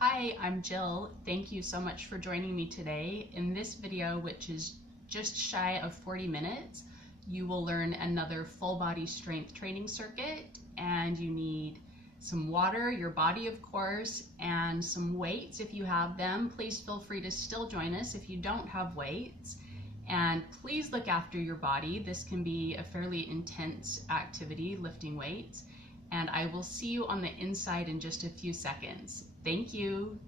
Hi, I'm Jill. Thank you so much for joining me today. In this video, which is just shy of 40 minutes, you will learn another full body strength training circuit, and you need some water, your body of course, and some weights if you have them. Please feel free to still join us if you don't have weights. And please look after your body. This can be a fairly intense activity, lifting weights. And I will see you on the inside in just a few seconds. Thank you.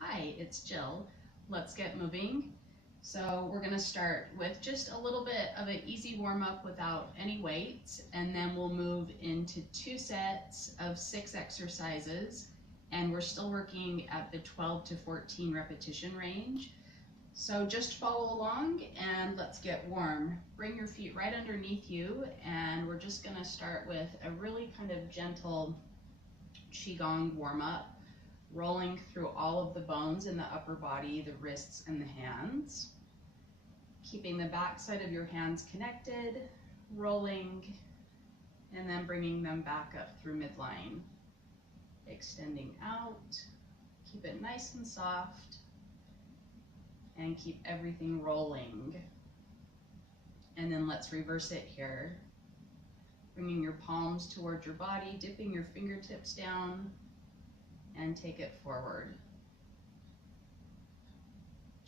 Hi, it's Jill. Let's get moving. So we're gonna start with just a little bit of an easy warm up without any weights, and then we'll move into 2 sets of 6 exercises, and we're still working at the 12 to 14 repetition range. So just follow along and let's get warm. Bring your feet right underneath you, and we're just gonna start with a really kind of gentle Qigong warm up, rolling through all of the bones in the upper body, the wrists and the hands. Keeping the back side of your hands connected, rolling, and then bringing them back up through midline. Extending out, keep it nice and soft, and keep everything rolling. And then let's reverse it here. Bringing your palms towards your body, dipping your fingertips down, and take it forward.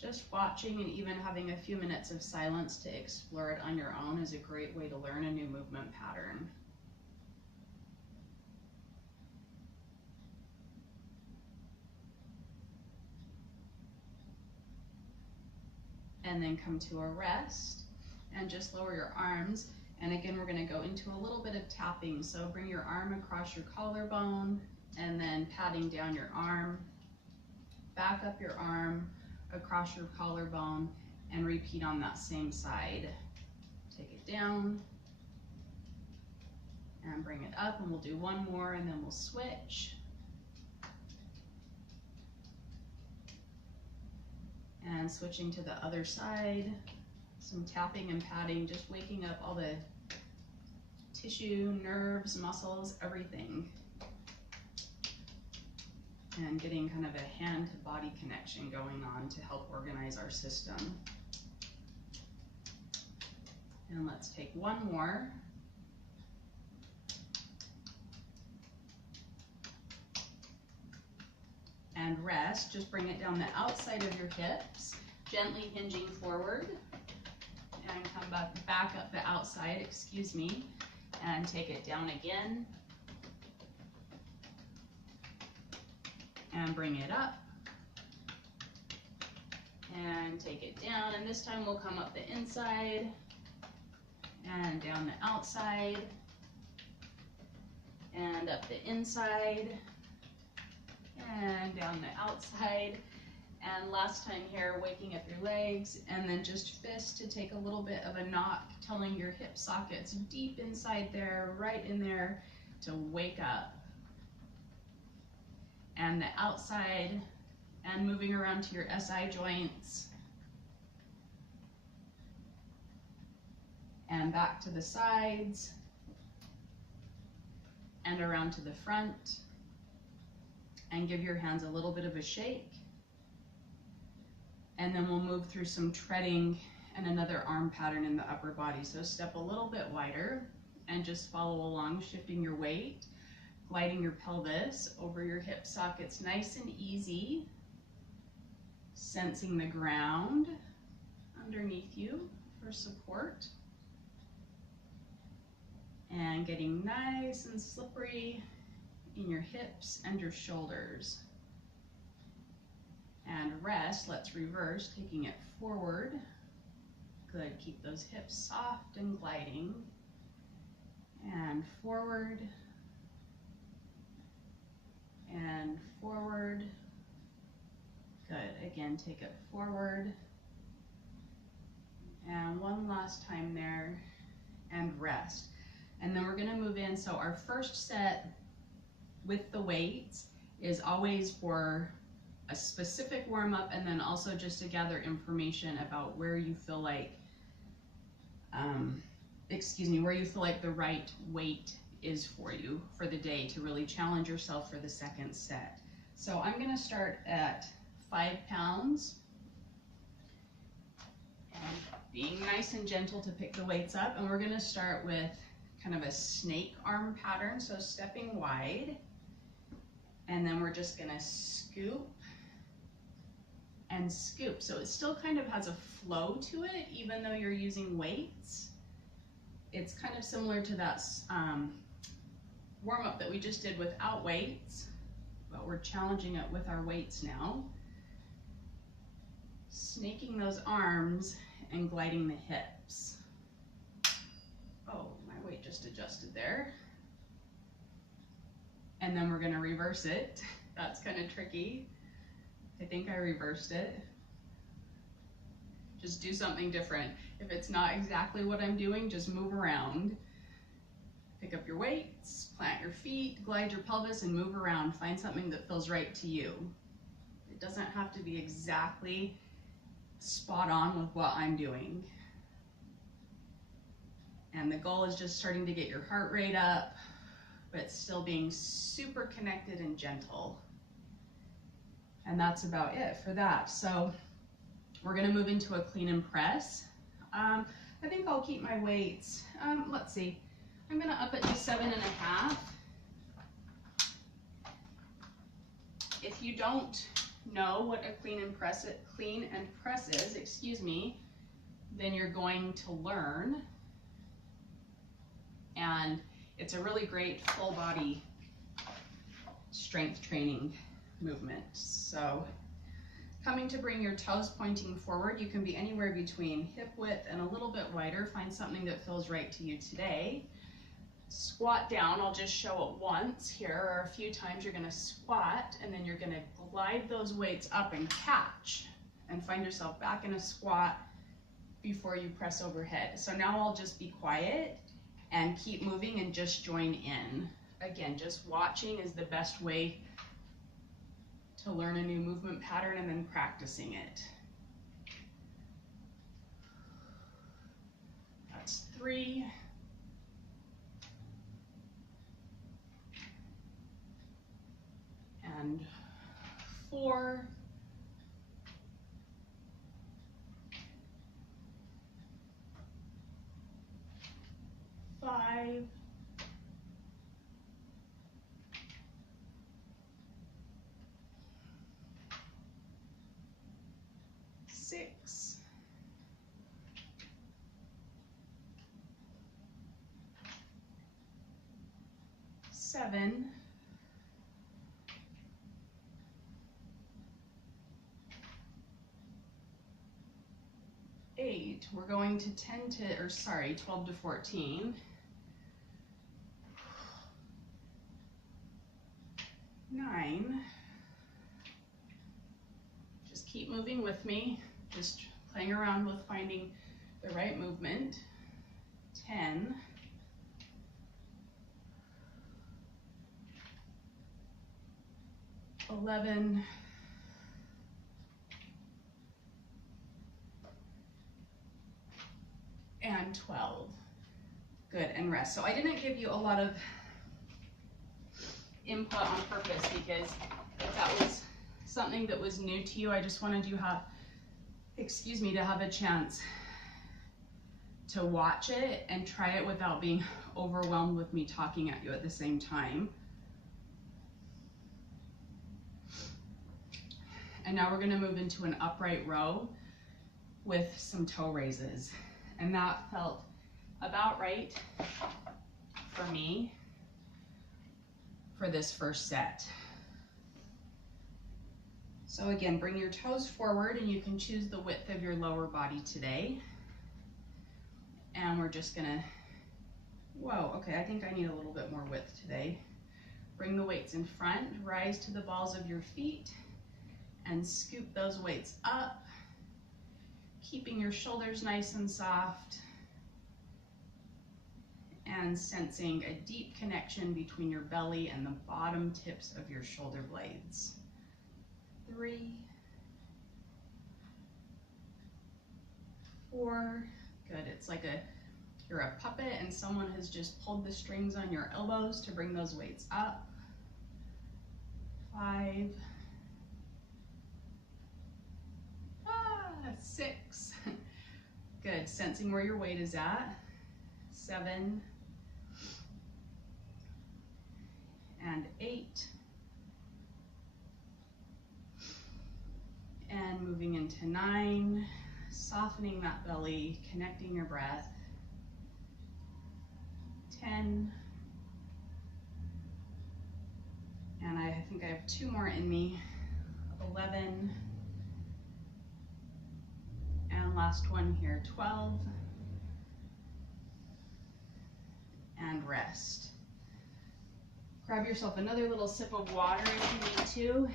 Just watching and even having a few minutes of silence to explore it on your own is a great way to learn a new movement pattern. And then come to a rest and just lower your arms. And again, we're going to go into a little bit of tapping. So bring your arm across your collarbone and then patting down your arm, back up your arm, across your collarbone, and repeat on that same side. Take it down and bring it up, and we'll do one more and then we'll switch. And switching to the other side, some tapping and patting, just waking up all the tissue, nerves, muscles, everything. And getting kind of a hand-to-body connection going on to help organize our system. And let's take one more. And rest, just bring it down the outside of your hips, gently hinging forward. And come back up the outside, excuse me, and take it down again. And bring it up and take it down, and this time we'll come up the inside and down the outside and up the inside and down the outside. And last time here, waking up your legs, and then just fist to take a little bit of a knock, telling your hip sockets deep inside there, right in there, to wake up. And the outside, and moving around to your SI joints. And back to the sides. And around to the front. And give your hands a little bit of a shake. And then we'll move through some treading and another arm pattern in the upper body. So step a little bit wider and just follow along, shifting your weight. Gliding your pelvis over your hip sockets, nice and easy. Sensing the ground underneath you for support. And getting nice and slippery in your hips and your shoulders. And rest, let's reverse, taking it forward. Good, keep those hips soft and gliding. And forward. And forward. Good, again, take it forward. And one last time there, and rest. And then we're gonna move in. So our first set with the weights is always for a specific warm up, and then also just to gather information about where you feel like, where you feel like the right weight is for you for the day to really challenge yourself for the second set. So I'm gonna start at 5 pounds. And being nice and gentle to pick the weights up, and we're gonna start with kind of a snake arm pattern, so stepping wide, and then we're just gonna scoop and scoop. So it still kind of has a flow to it, even though you're using weights. It's kind of similar to that warm-up that we just did without weights, but we're challenging it with our weights now. Snaking those arms and gliding the hips. Oh, my weight just adjusted there. And then we're gonna reverse it. That's kind of tricky. I think I reversed it. Just do something different. If it's not exactly what I'm doing, just move around. Pick up your weights, plant your feet, glide your pelvis, and move around. Find something that feels right to you. It doesn't have to be exactly spot on with what I'm doing. And the goal is just starting to get your heart rate up, but still being super connected and gentle. And that's about it for that. So we're gonna move into a clean and press. I think I'll keep my weights, let's see. I'm gonna up it to 7.5. If you don't know what a clean and press is, then you're going to learn. And it's a really great full body strength training movement. So coming to bring your toes pointing forward, you can be anywhere between hip width and a little bit wider. Find something that feels right to you today. Squat down. I'll just show it once here, or a few times. You're gonna squat, and then you're gonna glide those weights up and catch, and find yourself back in a squat before you press overhead. So now I'll just be quiet and keep moving and just join in. Again, just watching is the best way to learn a new movement pattern, and then practicing it. That's 3. And 4. 5. 6. 7. 8. We're going to 12 to 14. 9. Just keep moving with me, just playing around with finding the right movement. 10. 11. And 12. Good, and rest. So I didn't give you a lot of input on purpose, because if that was something that was new to you, I just wanted you to have a chance to watch it and try it without being overwhelmed with me talking at you at the same time. And now we're gonna move into an upright row with some toe raises. And that felt about right for me for this first set. So again, bring your toes forward, and you can choose the width of your lower body today. And we're just gonna, whoa, okay, I think I need a little bit more width today. Bring the weights in front, rise to the balls of your feet, and scoop those weights up, keeping your shoulders nice and soft. and sensing a deep connection between your belly and the bottom tips of your shoulder blades. 3, 4, good. It's like you're a puppet and someone has just pulled the strings on your elbows to bring those weights up. 5, 6, good. Sensing where your weight is at. 7, and 8, and moving into 9, softening that belly, connecting your breath. 10, and I think I have 2 more in me. 11, and last one here, 12, and rest. Grab yourself another little sip of water if you need to,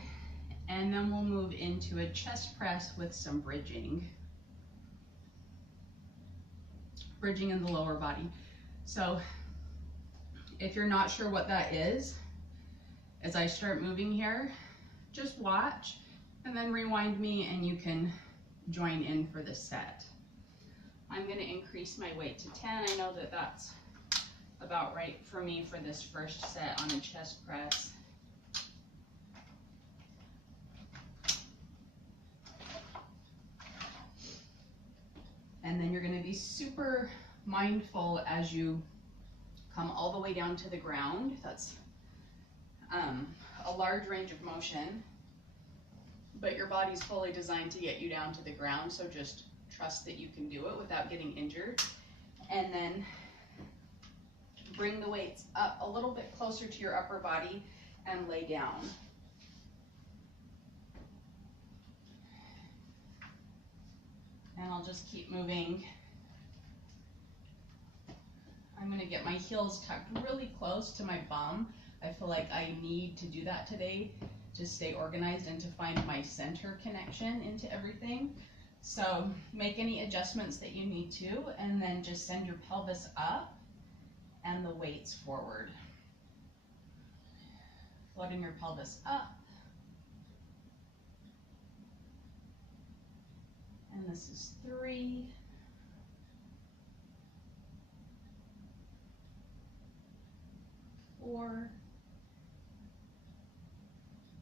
and then we'll move into a chest press with some bridging. Bridging in the lower body. So if you're not sure what that is, as I start moving here, just watch and then rewind me and you can join in for the set. I'm going to increase my weight to 10. I know that that's about right for me for this first set on a chest press. And then you're going to be super mindful as you come all the way down to the ground. That's a large range of motion, but your body's fully designed to get you down to the ground, so just trust that you can do it without getting injured. And then bring the weights up a little bit closer to your upper body and lay down. And I'll just keep moving. I'm going to get my heels tucked really close to my bum. I feel like I need to do that today to stay organized and to find my center connection into everything. So make any adjustments that you need to, and then just send your pelvis up and the weights forward. Floating your pelvis up. And this is 3, 4,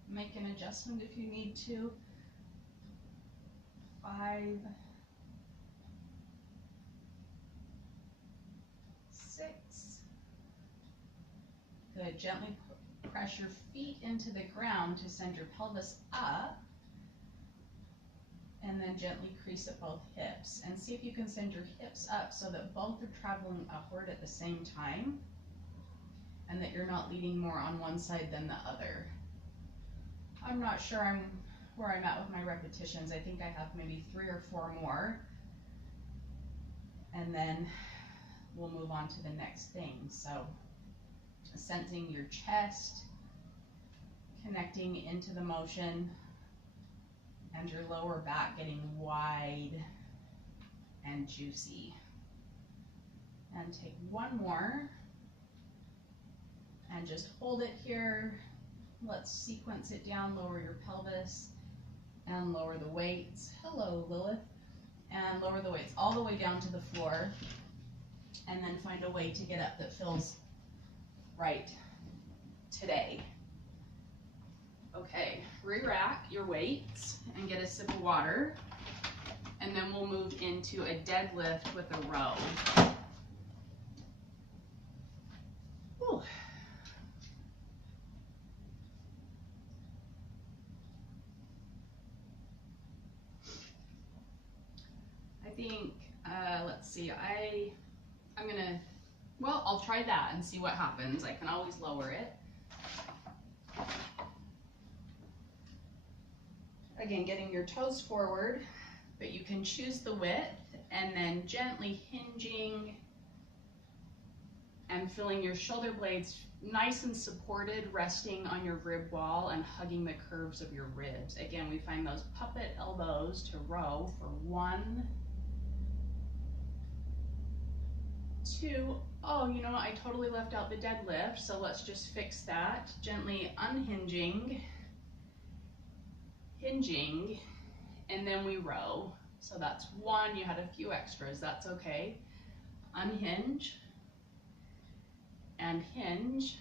make an adjustment if you need to. 5, 6, good. Gently press your feet into the ground to send your pelvis up, and then gently crease at both hips. And see if you can send your hips up so that both are traveling upward at the same time, and that you're not leaning more on one side than the other. I'm not sure where I'm at with my repetitions. I think I have maybe 3 or 4 more, and then we'll move on to the next thing. So sensing your chest, connecting into the motion, and your lower back getting wide and juicy. And take 1 more, and just hold it here. Let's sequence it down, lower your pelvis, and lower the weights. Hello, Lilith. And lower the weights all the way down to the floor, and then find a way to get up that feels right today. Okay, re-rack your weights and get a sip of water, and then we'll move into a deadlift with a row. Whew. I think, let's see, I'm gonna, well, I'll try that and see what happens. I can always lower it. Again, getting your toes forward, but you can choose the width, and then gently hinging and feeling your shoulder blades nice and supported, resting on your rib wall and hugging the curves of your ribs. Again, we find those puppet elbows to row for 1, 2. Oh, you know what? I totally left out the deadlift, so let's just fix that. Gently unhinging, hinging, and then we row. So that's 1. You had a few extras. That's okay. Unhinge and hinge.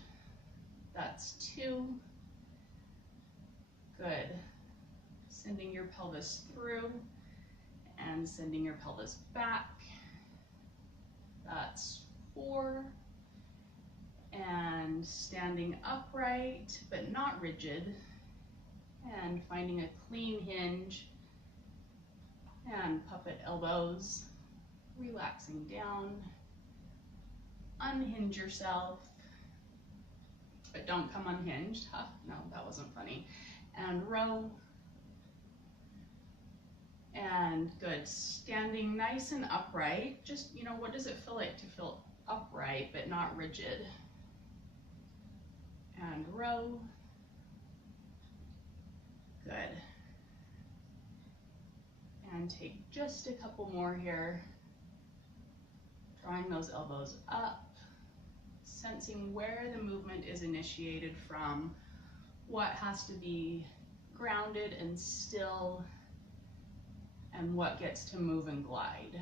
That's 2. Good. Sending your pelvis through and sending your pelvis back. That's 4. And standing upright but not rigid, and finding a clean hinge and puppet elbows, relaxing down. Unhinge yourself, but don't come unhinged. Huh, no, that wasn't funny. And row. And good, standing nice and upright. Just, you know, what does it feel like to feel upright but not rigid? And row. Good. And take just a couple more here. Drawing those elbows up, sensing where the movement is initiated from, what has to be grounded and still, and what gets to move and glide.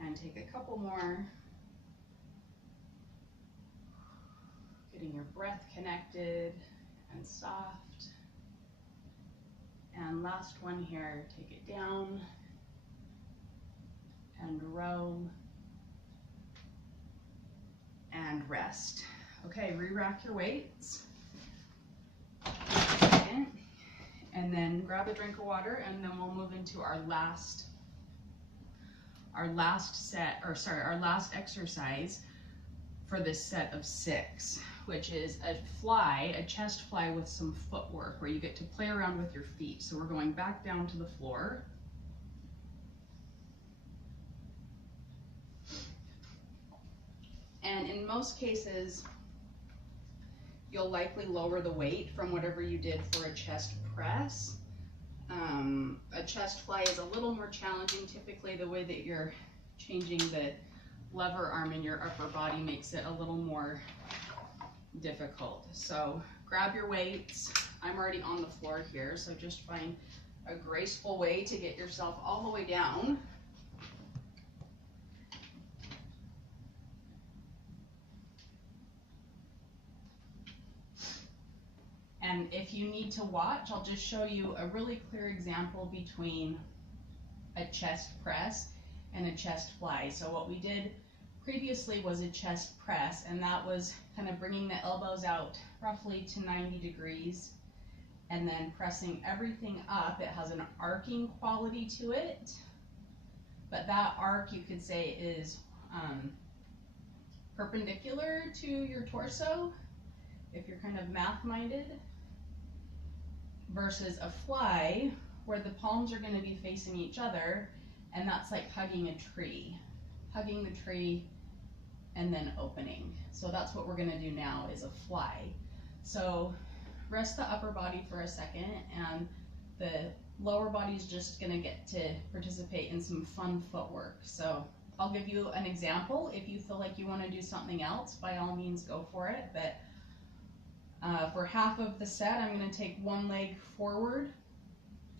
And take a couple more. Getting your breath connected and soft. And last one here, take it down and row and rest. Okay, re-rack your weights. And then grab a drink of water, and then we'll move into our last exercise for this set of 6, which is a chest fly with some footwork, where you get to play around with your feet. So we're going back down to the floor. And in most cases, you'll likely lower the weight from whatever you did for a chest press. A chest fly is a little more challenging. Typically, the way that you're changing the lever arm in your upper body makes it a little more difficult. So grab your weights. I'm already on the floor here, so just find a graceful way to get yourself all the way down. And if you need to watch, I'll just show you a really clear example between a chest press and a chest fly. So what we did previously was a chest press, and that was kind of bringing the elbows out roughly to 90 degrees and then pressing everything up. It has an arcing quality to it, but that arc, you could say, is perpendicular to your torso if you're kind of math-minded, versus a fly where the palms are going to be facing each other, and that's like hugging a tree and then opening. So that's what we're going to do now, is a fly. So rest the upper body for a second, and the lower body is just going to get to participate in some fun footwork. So I'll give you an example. If you feel like you want to do something else, by all means go for it. But for half of the set, I'm going to take one leg forward,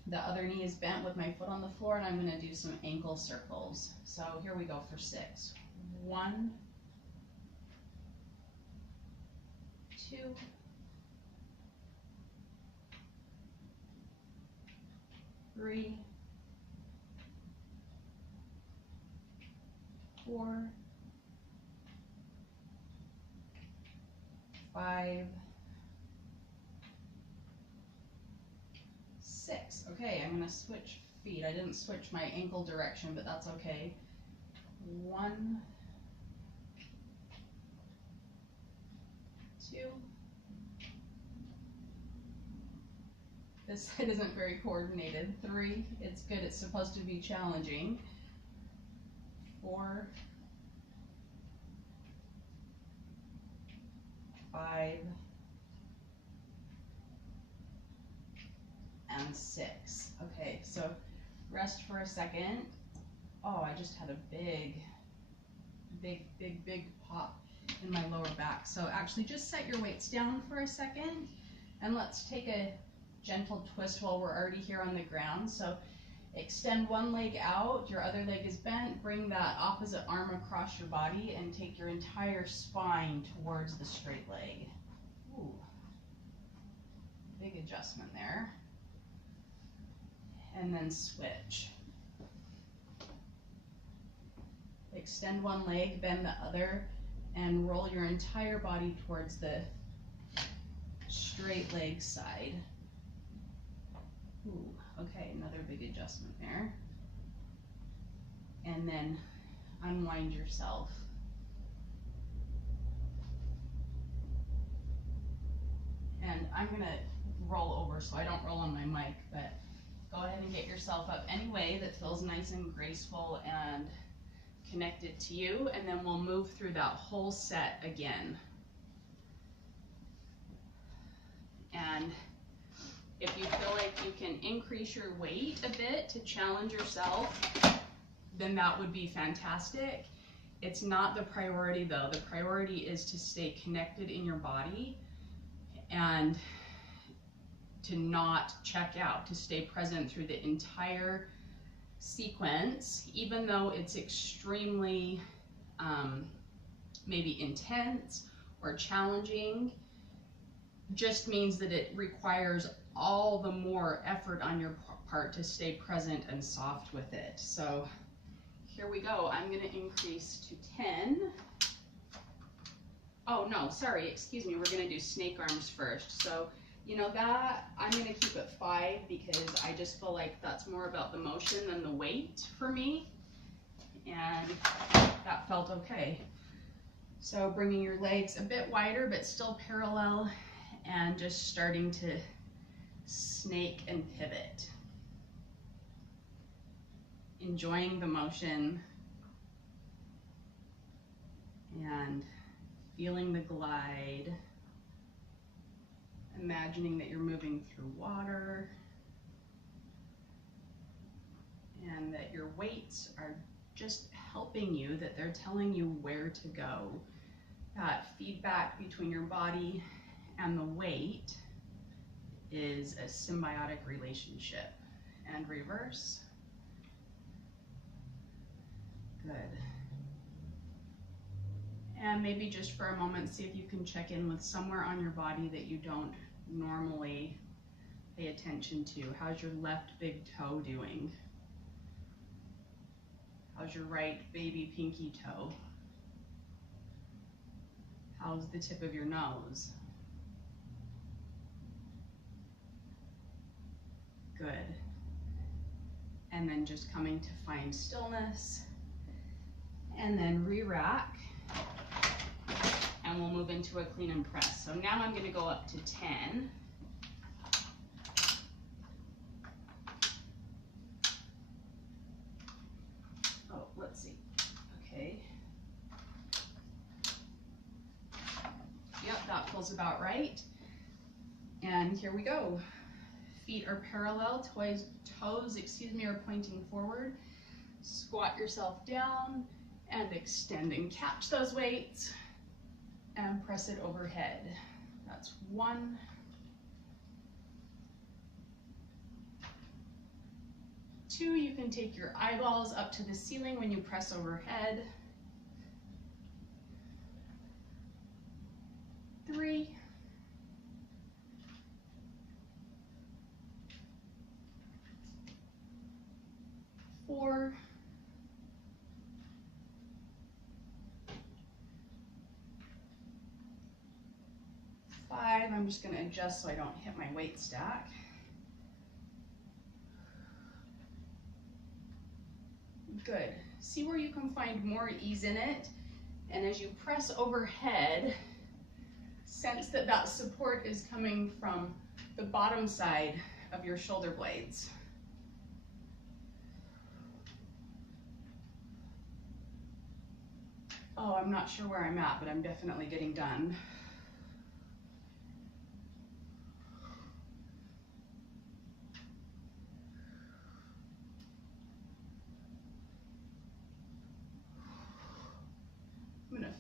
the other knee is bent with my foot on the floor, and I'm going to do some ankle circles. So here we go for 6. 1, 2, 3, 4, 5, 6. Okay, I'm going to switch feet. I didn't switch my ankle direction, but that's okay. 1, 2. This side isn't very coordinated. 3. It's good. It's supposed to be challenging. 4, 5, and 6. Okay, so rest for a second. Oh, I just had a big pop in my lower back. So actually just set your weights down for a second and let's take a gentle twist while we're already here on the ground. So extend one leg out, your other leg is bent, bring that opposite arm across your body and take your entire spine towards the straight leg. Ooh, big adjustment there. And then switch. Extend one leg, bend the other, and roll your entire body towards the straight leg side. Ooh, okay, another big adjustment there. And then unwind yourself. And I'm gonna roll over so I don't roll on my mic, but go ahead and get yourself up any way that feels nice and graceful and connected to you, and then we'll move through that whole set again. And if you feel like you can increase your weight a bit to challenge yourself, then that would be fantastic. It's not the priority though. The priority is to stay connected in your body and to not check out, to stay present through the entire sequence, even though it's extremely maybe intense or challenging. Just means that it requires all the more effort on your part to stay present and soft with it. So here we go. I'm going to increase to 10. Oh no, sorry, excuse me. We're going to do snake arms first. So you know that, I'm gonna keep it 5 because I just feel like that's more about the motion than the weight for me. And that felt okay. So bringing your legs a bit wider but still parallel and just starting to snake and pivot. Enjoying the motion and feeling the glide. Imagining that you're moving through water and that your weights are just helping you, that they're telling you where to go. That feedback between your body and the weight is a symbiotic relationship. And reverse. Good. And maybe just for a moment, see if you can check in with somewhere on your body that you don't normally pay attention to. How's your left big toe doing? How's your right baby pinky toe? How's the tip of your nose? Good. And then just coming to find stillness. And then re-rack. And we'll move into a clean and press. So now I'm going to go up to 10. Oh, let's see. Okay. Yep, that feels about right. And here we go. Feet are parallel, toes are pointing forward. Squat yourself down and extend and catch those weights. And press it overhead. That's 1. 2, you can take your eyeballs up to the ceiling when you press overhead. 3. 4. 5, I'm just going to adjust so I don't hit my weight stack. Good. See where you can find more ease in it. And as you press overhead, sense that that support is coming from the bottom side of your shoulder blades. Oh, I'm not sure where I'm at, but I'm definitely getting done.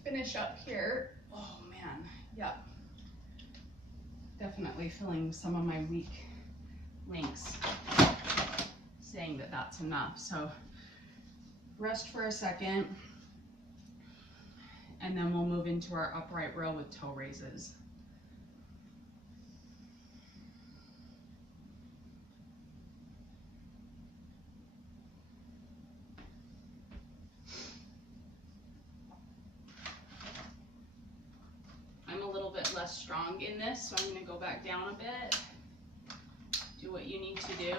finish up here. Oh man, yep. Definitely feeling some of my weak links, saying that that's enough. So rest for a second, and then we'll move into our upright row with toe raises. I'm a little bit less strong in this, so I'm going to go back down a bit. Do what you need to do.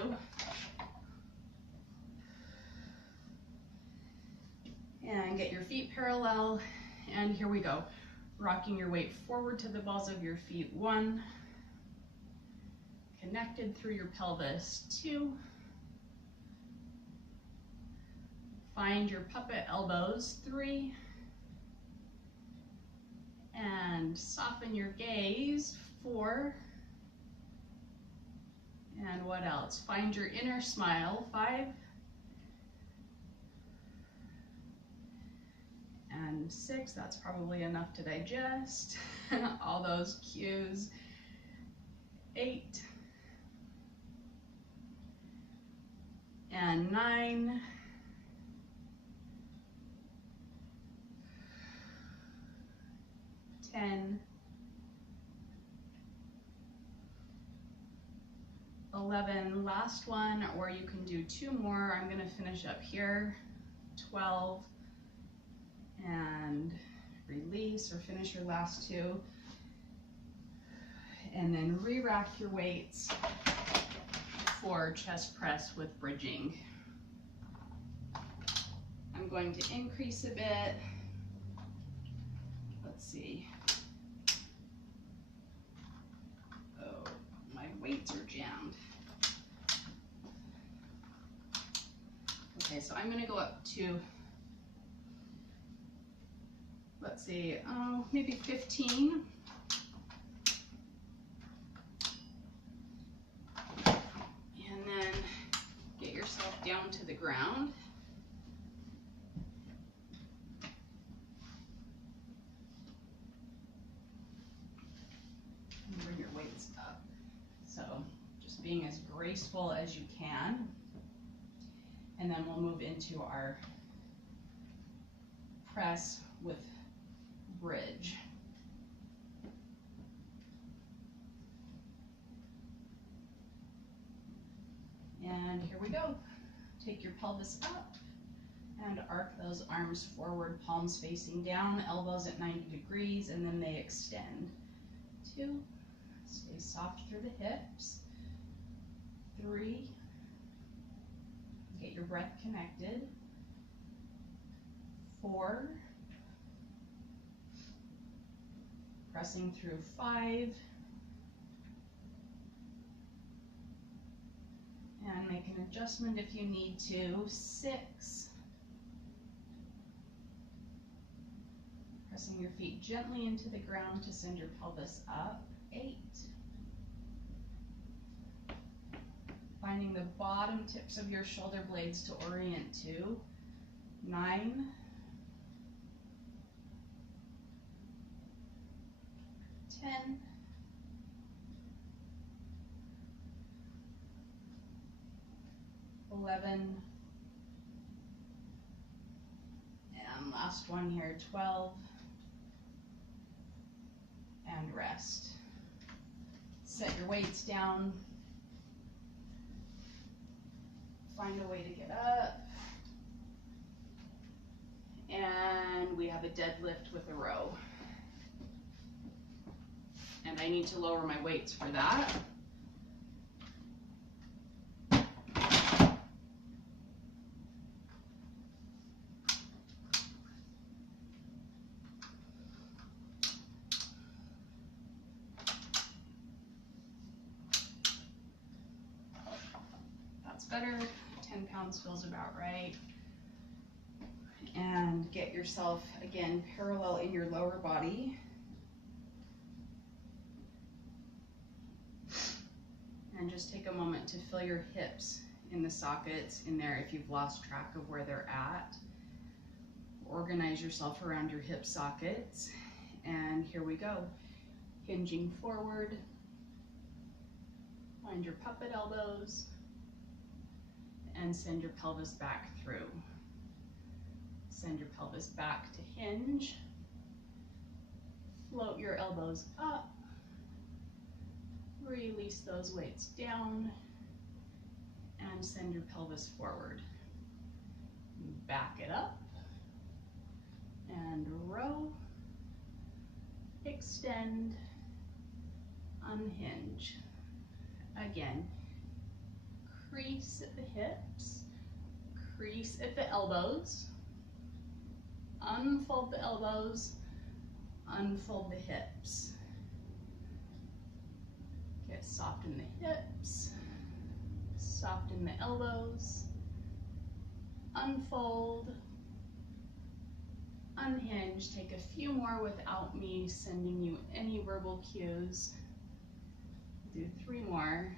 And get your feet parallel, and here we go. Rocking your weight forward to the balls of your feet, 1. Connected through your pelvis, 2. Find your puppet elbows, 3. And soften your gaze, 4. And what else? Find your inner smile, 5. And 6, that's probably enough to digest all those cues. 8. And 9. 10. 11, last one, or you can do 2 more. I'm going to finish up here. 12. And release, or finish your last 2, and then re-rack your weights for chest press with bridging. I'm going to increase a bit. Let's see. Oh, my weights are jammed. Okay, so I'm going to go up to, let's see, maybe 15. And then get yourself down to the ground. And bring your weights up. So just being as graceful as you can. And then we'll move into our press with bridge. And here we go. Take your pelvis up and arc those arms forward, palms facing down, elbows at 90 degrees, and then they extend. 2, stay soft through the hips. 3, get your breath connected. 4, pressing through 5, and make an adjustment if you need to. 6, pressing your feet gently into the ground to send your pelvis up. 8, finding the bottom tips of your shoulder blades to orient to. 9, 10, 11, and last one here, 12, and rest. Set your weights down, find a way to get up, and we have a deadlift with a row. And I need to lower my weights for that. That's better. 10 pounds feels about right. And get yourself, again, parallel in your lower body. And just take a moment to feel your hips in the sockets in there if you've lost track of where they're at. Organize yourself around your hip sockets. And here we go. Hinging forward. Find your puppet elbows. And send your pelvis back through. Send your pelvis back to hinge. Float your elbows up. Release those weights down. And send your pelvis forward. Back it up. And row. Extend. Unhinge. Again. Crease at the hips, crease at the elbows, unfold the elbows, unfold the hips. Get soft in the hips, soft in the elbows, unfold, unhinge. Take a few more without me sending you any verbal cues. Do 3 more.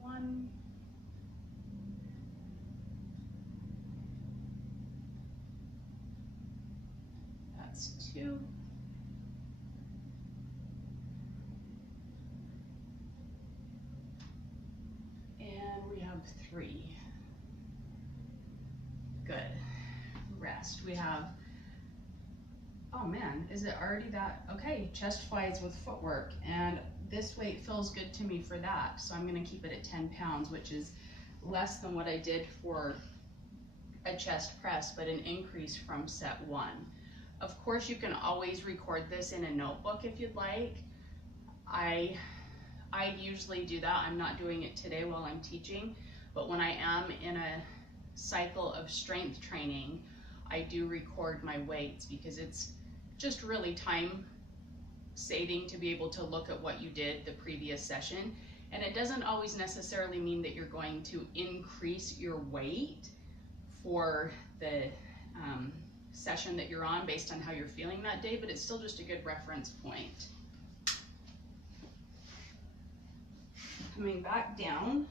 1, that's 2, and we have 3. Good. Rest. We have, oh man, is it already that? Okay, chest flies with footwork, and this weight feels good to me for that, so I'm going to keep it at 10 pounds, which is less than what I did for a chest press, but an increase from set 1. Of course, you can always record this in a notebook if you'd like. I usually do that. I'm not doing it today while I'm teaching, but when I am in a cycle of strength training, I do record my weights because it's just really time saving to be able to look at what you did the previous session. And it doesn't always necessarily mean that you're going to increase your weight for the session that you're on based on how you're feeling that day, but it's still just a good reference point. Coming back down.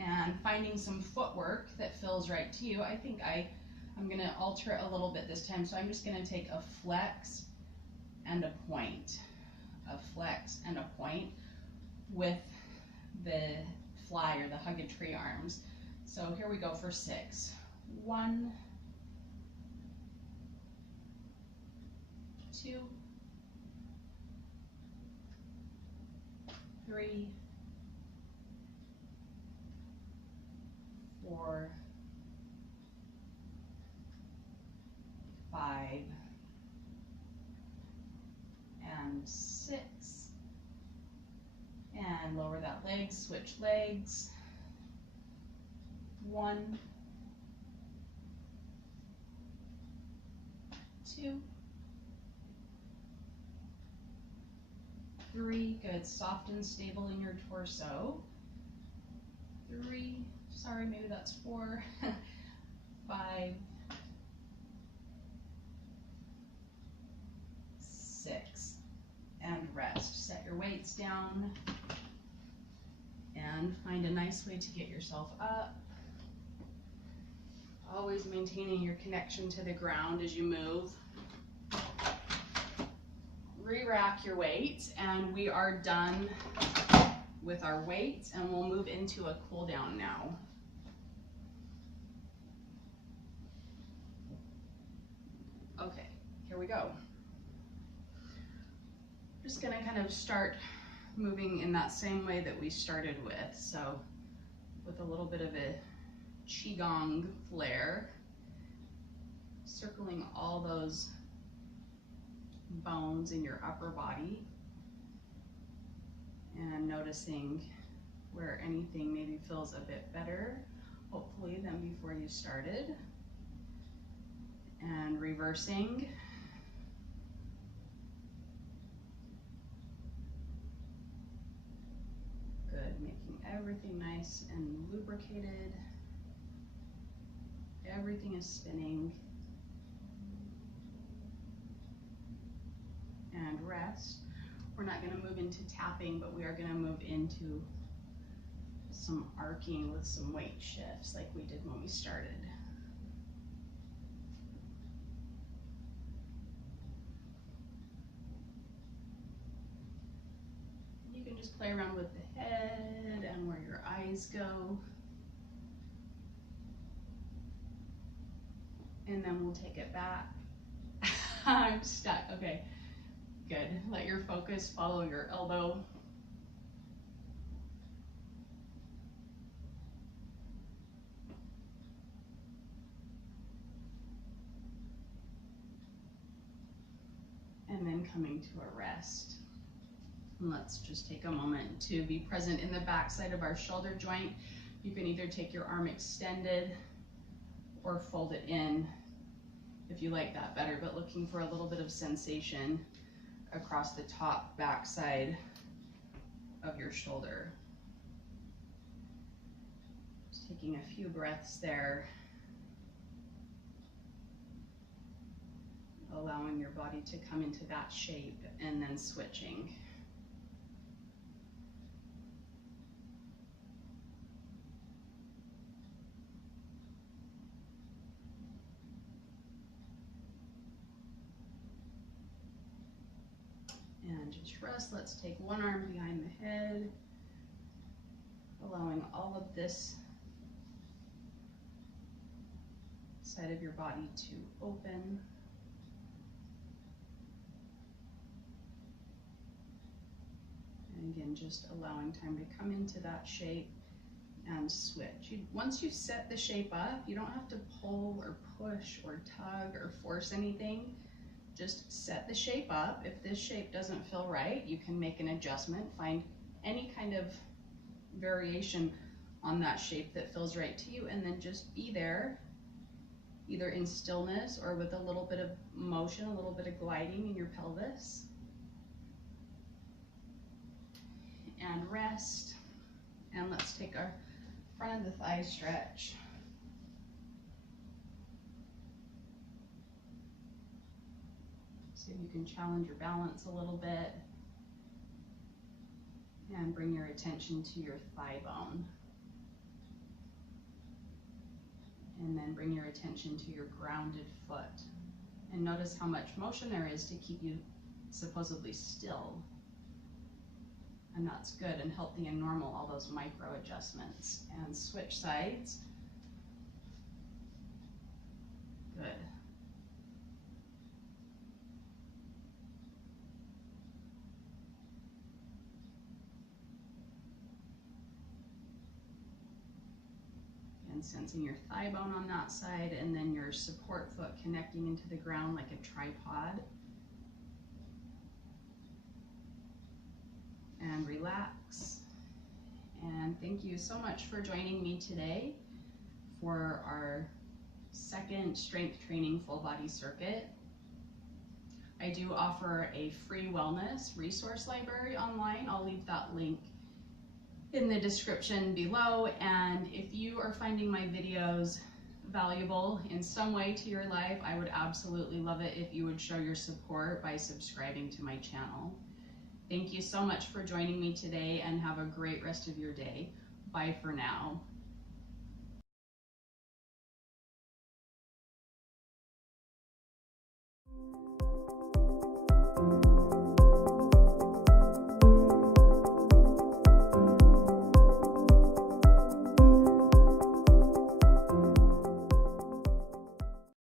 And finding some footwork that feels right to you. I think I'm going to alter it a little bit this time, so I'm just going to take a flex and a point. A flex and a point with the fly or the hug a tree arms. So here we go for 6. 1, 2, 3, 4, 5, and 6, and lower that leg, switch legs. 1, 2, 3, good, soft and stable in your torso. 3, sorry, maybe that's 4, 5, 6, and rest. Set your weights down and find a nice way to get yourself up. Always maintaining your connection to the ground as you move. Re-rack your weights, and we are done with our weights, and we'll move into a cool down now. Okay, here we go. Just gonna kind of start moving in that same way that we started with, so with a little bit of a Qigong flair, circling all those bones in your upper body and noticing where anything maybe feels a bit better, hopefully, than before you started, and reversing. Good, making everything nice and lubricated. Everything is spinning. And rest. We're not going to move into tapping, but we are going to move into some arcing with some weight shifts like we did when we started. You can just play around with the head and where your eyes go. And then we'll take it back. I'm stuck. Okay, good. Let your focus follow your elbow. And then coming to a rest. And let's just take a moment to be present in the back side of our shoulder joint. You can either take your arm extended or fold it in if you like that better, but looking for a little bit of sensation across the top back side of your shoulder. Just taking a few breaths there, allowing your body to come into that shape and then switching. And just rest. Let's take one arm behind the head, allowing all of this side of your body to open. And again, just allowing time to come into that shape and switch. Once you've set the shape up, you don't have to pull or push or tug or force anything. Just set the shape up. If this shape doesn't feel right, you can make an adjustment, find any kind of variation on that shape that feels right to you, and then just be there, either in stillness or with a little bit of motion, a little bit of gliding in your pelvis. And rest. And let's take our front of the thigh stretch. See if you can challenge your balance a little bit. And bring your attention to your thigh bone. And then bring your attention to your grounded foot. And notice how much motion there is to keep you supposedly still. And that's good and healthy and normal, all those micro adjustments. And switch sides. Good. And sensing your thigh bone on that side, and then your support foot connecting into the ground like a tripod. And relax. And thank you so much for joining me today for our second strength training full body circuit. I do offer a free wellness resource library online. I'll leave that link in the description below. And if you are finding my videos valuable in some way to your life, I would absolutely love it if you would show your support by subscribing to my channel. Thank you so much for joining me today, and have a great rest of your day. Bye for now.